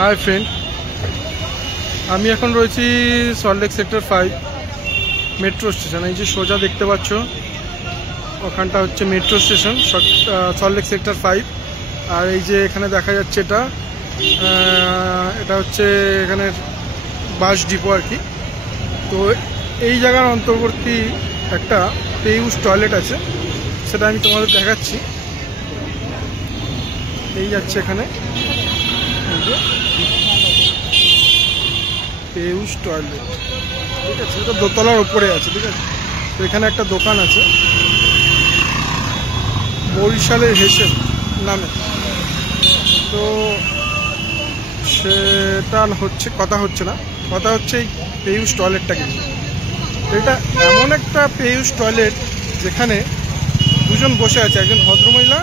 Hi friend, আমি এখন রয়েছি সল্টলেক সেক্টর 5 মেট্রো স্টেশন। এই যে সোজা দেখতে পাচ্ছ ওখানটা হচ্ছে মেট্রো স্টেশন সল্টলেক সেক্টর 5। আর এই যে এখানে দেখা যাচ্ছে এটা হচ্ছে এখানের বাস ডিপো আর কি। তো এই জায়গার অন্তর্বর্তী একটা পেয়ুষ টয়লেট আছে, সেটা আমি তোমাদের দেখাচ্ছি। এই যাচ্ছে এখানে পেয়ুষ টয়লেট, ঠিক আছে। এটা দোতলার উপরে আছে, ঠিক আছে। তো এখানে একটা দোকান আছে বরিশালের হেসেল নামে। তো সেটা কথা হচ্ছে না, কথা হচ্ছে এই পেয়ুষ টয়লেটটাকে। এটা এমন একটা পেয়ুষ টয়লেট যেখানে দুজন বসে আছে, একজন ভদ্রমহিলা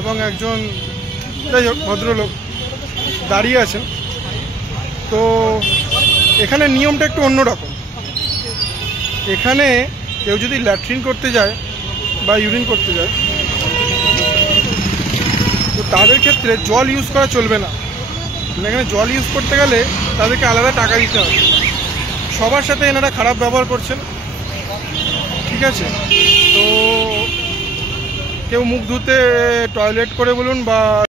এবং একজন যাই হোক ভদ্রলোক দাঁড়িয়ে আছেন। তো এখানে নিয়মটা একটু অন্যরকম। এখানে কেউ যদি ল্যাট্রিন করতে যায় বা ইউরিন করতে যায়, তো তাদের ক্ষেত্রে জল ইউজ করা চলবে না। এখানে জল ইউজ করতে গেলে তাদেরকে আলাদা টাকা দিতে হবে। সবার সাথে এনারা খারাপ ব্যবহার করছেন, ঠিক আছে। তো কেউ মুখ ধুতে টয়লেট করে বলুন বা